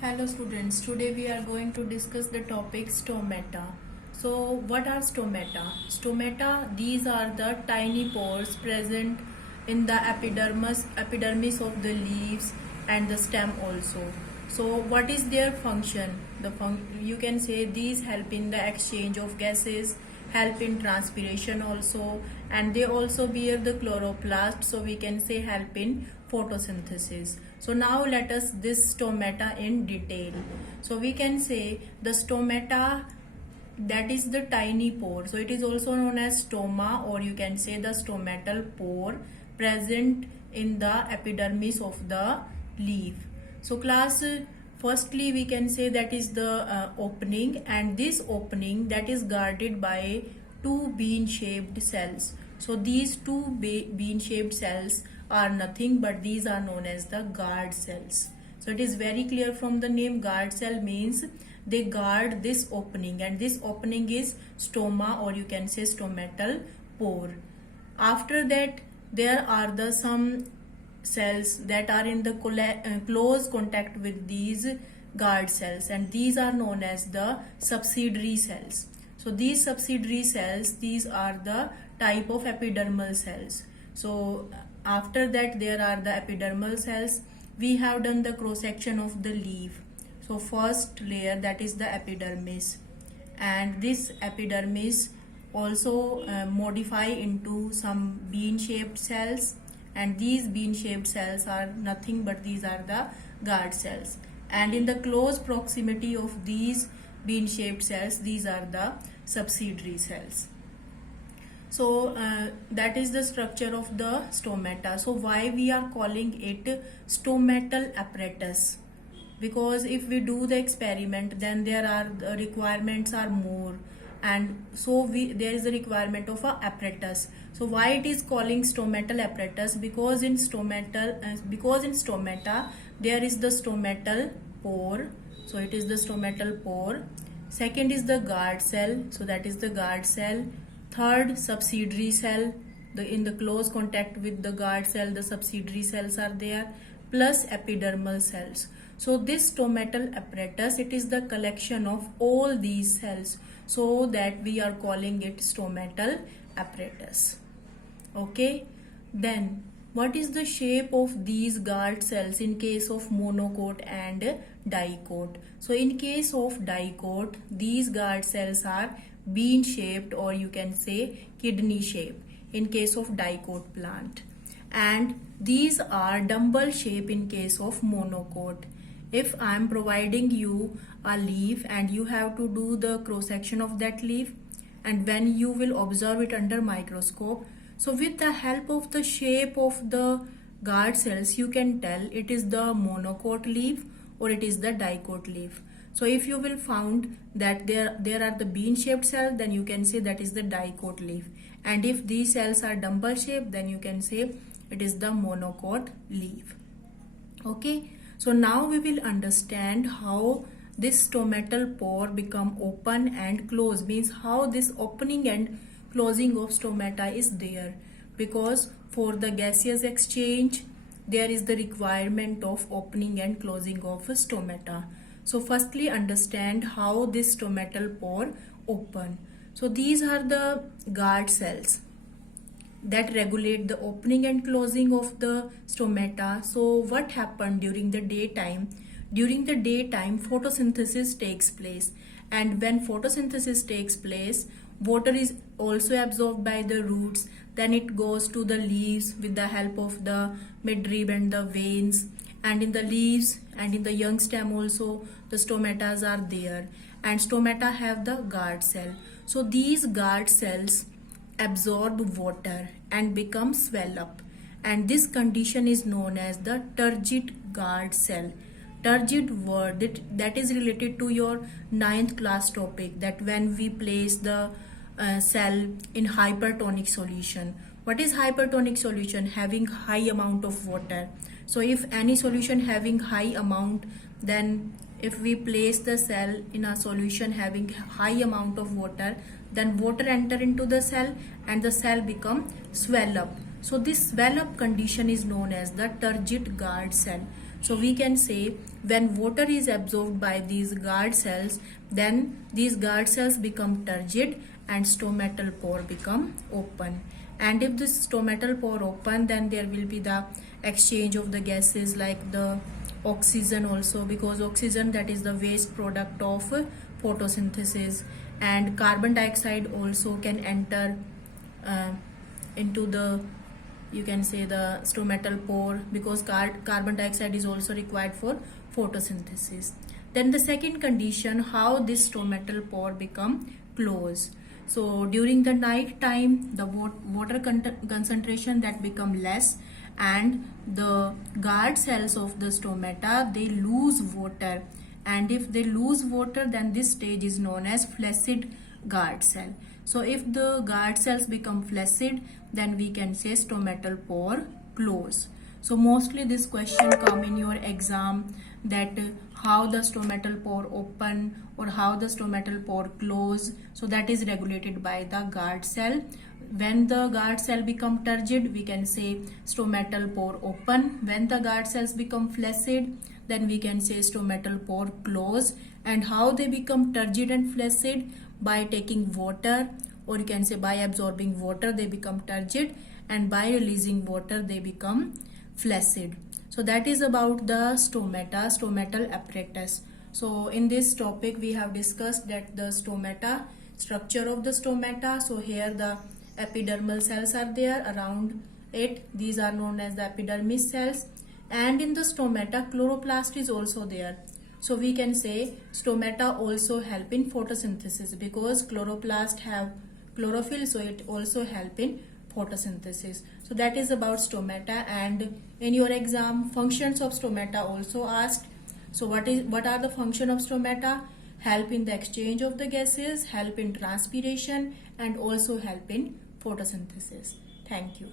Hello students, today we are going to discuss the topic stomata. So what are stomata? Stomata, these are the tiny pores present in the epidermis of the leaves and the stem also. So what is their function? You can say these help in the exchange of gases, help in transpiration also, and they also bear the chloroplast, so we can say help in photosynthesis. So now let us this stomata in detail. So we can say the stomata, that is the tiny pore, so it is also known as stoma, or you can say the stomatal pore present in the epidermis of the leaf. So class, firstly we can say that is the opening, and this opening that is guarded by two bean shaped cells. So these two bean shaped cells are nothing but these are known as the guard cells. So it is very clear from the name, guard cell means they guard this opening, and this opening is stoma, or you can say stomatal pore. After that, there are the some cells that are in the close contact with these guard cells, and these are known as the subsidiary cells. So these subsidiary cells, these are the type of epidermal cells. So after that, there are the epidermal cells. We have done the cross section of the leaf. So first layer, that is the epidermis, and this epidermis also modify into some bean shaped cells, and these bean shaped cells are nothing but these are the guard cells, and in the close proximity of these bean shaped cells, these are the subsidiary cells. So that is the structure of the stomata. So why we are calling it stomatal apparatus? Because if we do the experiment, then there are the requirements are more, and so there is a requirement of a apparatus. So why it is calling stomatal apparatus? Because in stomata there is the stomatal pore, so it is the stomatal pore. Second is the guard cell, so that is the guard cell. Third, subsidiary cell, in the close contact with the guard cell, the subsidiary cells are there, plus epidermal cells. So this stomatal apparatus, it is the collection of all these cells, so that we are calling it stomatal apparatus. Okay, then what is the shape of these guard cells in case of monocote and dicot? So in case of dicot, these guard cells are bean shaped, or you can say kidney shape in case of dicot plant, and these are dumbbell shape in case of monocote. If I am providing you a leaf and you have to do the cross section of that leaf, and when you will observe it under microscope, so with the help of the shape of the guard cells, you can tell it is the monocote leaf or it is the dicot leaf. So if you will found that there are the bean shaped cells, then you can say that is the dicot leaf, and if these cells are dumbbell shaped, then you can say it is the monocote leaf. Okay, so now we will understand how this stomatal pore become open and close, means how this opening and closing of stomata is there, because for the gaseous exchange there is the requirement of opening and closing of stomata. So firstly understand how this stomatal pore open. So these are the guard cells that regulate the opening and closing of the stomata. So what happened during the daytime? During the daytime, photosynthesis takes place, and when photosynthesis takes place, water is also absorbed by the roots, then it goes to the leaves with the help of the midrib and the veins, and in the leaves and in the young stem also the stomatas are there, and stomata have the guard cell. So these guard cells absorb water and become swell up, and this condition is known as the turgid guard cell. Turgid word that is related to your 9th class topic, that when we place the cell in hypertonic solution. What is hypertonic solution? Having high amount of water. So if any solution having high amount, then if we place the cell in a solution having high amount of water, then water enter into the cell and the cell become swell up. So this swell up condition is known as the turgid guard cell. So we can say when water is absorbed by these guard cells, then these guard cells become turgid and stomatal pore become open. And if this stomatal pore open, then there will be the exchange of the gases like the oxygen also, because oxygen, that is the waste product of photosynthesis, and carbon dioxide also can enter into the, you can say, the stomatal pore, because carbon dioxide is also required for photosynthesis. Then the second condition, how this stomatal pore become closed. So during the night time, the water concentration that become less, and the guard cells of the stomata, they lose water, and if they lose water, then this stage is known as flaccid guard cell. So if the guard cells become flaccid, then we can say stomatal pore close. So mostly this question come in your exam, that how the stomatal pore open or how the stomatal pore close. So that is regulated by the guard cell. When the guard cell become turgid, we can say stomatal pore open. When the guard cells become flaccid, then we can say stomatal pore close. And how they become turgid and flaccid? By taking water, or you can say by absorbing water they become turgid, and by releasing water they become flaccid. So that is about the stomata, stomatal apparatus. So in this topic we have discussed that the stomata, structure of the stomata. So here the epidermal cells are there around it. These are known as the epidermis cells. And in the stomata, chloroplast is also there. So we can say stomata also help in photosynthesis, because chloroplast have chlorophyll, so it also help in photosynthesis. So that is about stomata. And in your exam, functions of stomata also asked. So what are the function of stomata? Help in the exchange of the gases, help in transpiration, and also help in photosynthesis. Thank you.